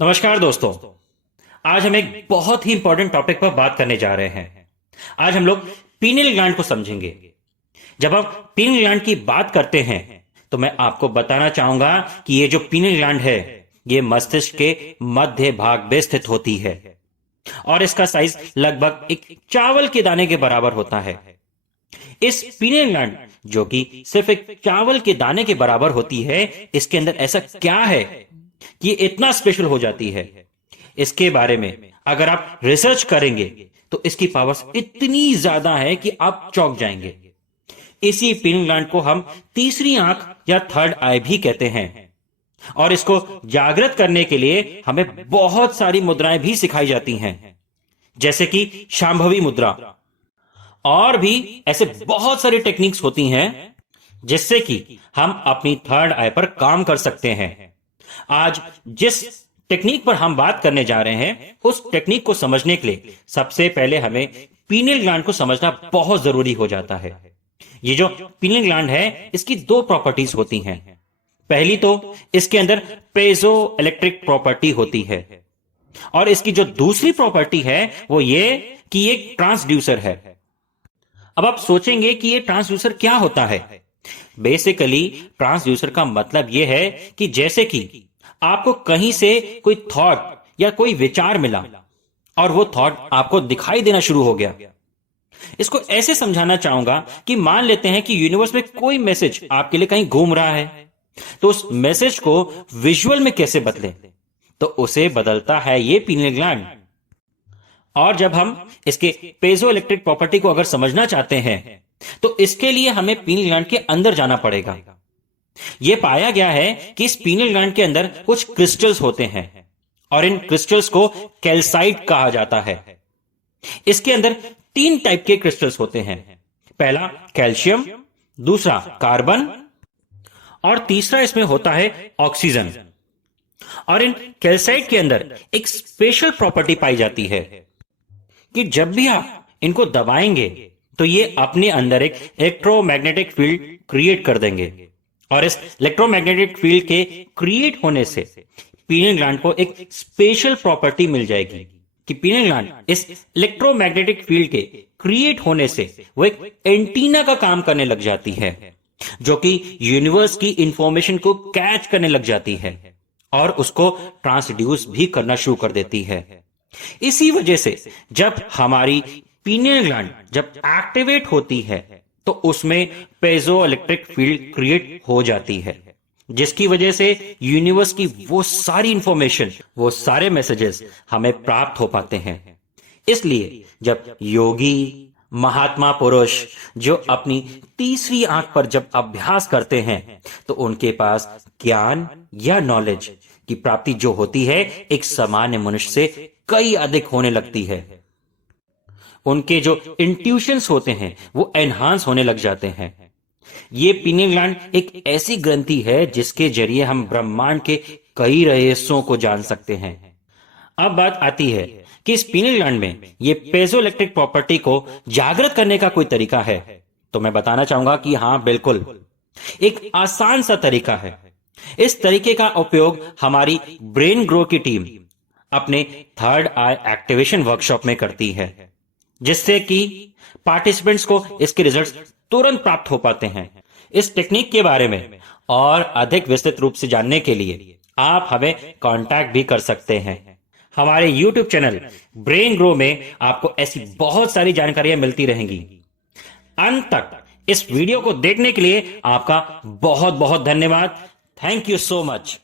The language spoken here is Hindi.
नमस्कार दोस्तों। आज हम एक बहुत ही इंपॉर्टेंट टॉपिक पर बात करने जा रहे हैं। आज हम लोग पीनियल ग्लैंड को समझेंगे। जब हम पीनियल ग्लैंड की बात करते हैं तो मैं आपको बताना चाहूंगा कि ये जो पीनियल ग्लैंड है ये मस्तिष्क के मध्य भाग में स्थित होती है और इसका साइज लगभग एक चावल के दाने के बराबर होता है। इस पीनियल ग्लैंड जो कि सिर्फ एक चावल के दाने के बराबर होती है, इसके अंदर ऐसा क्या है कि ये इतना स्पेशल हो जाती है। इसके बारे में अगर आप रिसर्च करेंगे तो इसकी पावर्स इतनी ज्यादा है कि आप चौंक जाएंगे। इसी पीनियल ग्लैंड को हम तीसरी आंख या थर्ड आई भी कहते हैं और इसको जागृत करने के लिए हमें बहुत सारी मुद्राएं भी सिखाई जाती हैं, जैसे कि शांभवी मुद्रा। और भी ऐसे बहुत सारी टेक्निक्स होती हैं जिससे कि हम अपनी थर्ड आई पर काम कर सकते हैं। आज जिस टेक्निक पर हम बात करने जा रहे हैं उस टेक्निक को समझने के लिए सबसे पहले हमें पीनियल ग्लैंड को समझना बहुत जरूरी हो जाता है। ये जो पीनियल ग्लैंड है इसकी दो प्रॉपर्टीज होती हैं। पहली तो इसके अंदर पेजो इलेक्ट्रिक प्रॉपर्टी होती है और इसकी जो दूसरी प्रॉपर्टी है वो ये कि ये ट्रांसड्यूसर है। अब आप सोचेंगे कि ये ट्रांसड्यूसर क्या होता है। बेसिकली ट्रांसड्यूसर का मतलब यह है कि जैसे कि आपको कहीं से कोई थॉट या कोई विचार मिला और वो थॉट आपको दिखाई देना शुरू हो गया। इसको ऐसे समझाना चाहूंगा कि मान लेते हैं कि यूनिवर्स में कोई मैसेज आपके लिए कहीं घूम रहा है, तो उस मैसेज को विजुअल में कैसे बदले, तो उसे बदलता है ये पीनियल ग्लैंड। और जब हम इसके पेजो इलेक्ट्रिक प्रॉपर्टी को अगर समझना चाहते हैं तो इसके लिए हमें पीनियल ग्लैंड के अंदर जाना पड़ेगा। यह पाया गया है कि इस पीनियल ग्लैंड के अंदर कुछ क्रिस्टल्स होते हैं और इन क्रिस्टल्स को कैल्साइट कहा जाता है। इसके अंदर तीन टाइप के क्रिस्टल्स होते हैं। पहला कैल्शियम, दूसरा कार्बन और तीसरा इसमें होता है ऑक्सीजन। और इन कैल्साइट के अंदर एक स्पेशल प्रॉपर्टी पाई जाती है कि जब भी आप इनको दबाएंगे तो ये अपने अंदर एक इलेक्ट्रोमैग्नेटिक फील्ड क्रिएट कर देंगे और इस इलेक्ट्रोमैग्नेटिक फील्ड के क्रिएट होने से पीनियल ग्लैंड को एक स्पेशल प्रॉपर्टी मिल जाएगी कि पीनियल ग्लैंड इस इलेक्ट्रोमैग्नेटिक फील्ड के क्रिएट होने से वो एक एंटीना का काम करने लग जाती है जो कि यूनिवर्स की इंफॉर्मेशन को कैच करने लग जाती है और उसको ट्रांसड्यूस भी करना शुरू कर देती है। इसी वजह से जब हमारी पीनियल ग्लैंड जब एक्टिवेट होती है तो उसमें पेजो इलेक्ट्रिक फील्ड क्रिएट हो जाती है, जिसकी वजह से यूनिवर्स की वो सारी इंफॉर्मेशन, वो सारे मैसेजेस हमें प्राप्त हो पाते हैं। इसलिए जब योगी, महात्मा पुरुष जो अपनी तीसरी आंख पर जब अभ्यास करते हैं तो उनके पास ज्ञान या नॉलेज की प्राप्ति जो होती है एक सामान्य मनुष्य से कई अधिक होने लगती है। उनके जो इंट्यूशंस होते हैं वो एनहांस होने लग जाते हैं। ये पीनियल ग्लैंड एक ऐसी ग्रंथि है जिसके जरिए हम ब्रह्मांड के कई रहस्यों को जान सकते हैं। अब बात आती है कि इस पीनियल ग्लैंड में ये पेजो इलेक्ट्रिक प्रॉपर्टी को जागृत करने का कोई तरीका है, तो मैं बताना चाहूंगा कि हाँ, बिल्कुल एक आसान सा तरीका है। इस तरीके का उपयोग हमारी ब्रेन ग्रो की टीम अपने थर्ड आई एक्टिवेशन वर्कशॉप में करती है, जिससे कि पार्टिसिपेंट्स को इसके रिजल्ट्स तुरंत प्राप्त हो पाते हैं। इस टेक्निक के बारे में और अधिक विस्तृत रूप से जानने के लिए आप हमें कांटेक्ट भी कर सकते हैं। हमारे YouTube चैनल ब्रेन ग्रो में आपको ऐसी बहुत सारी जानकारियां मिलती रहेंगी। अंत तक इस वीडियो को देखने के लिए आपका बहुत बहुत धन्यवाद। Thank you so much.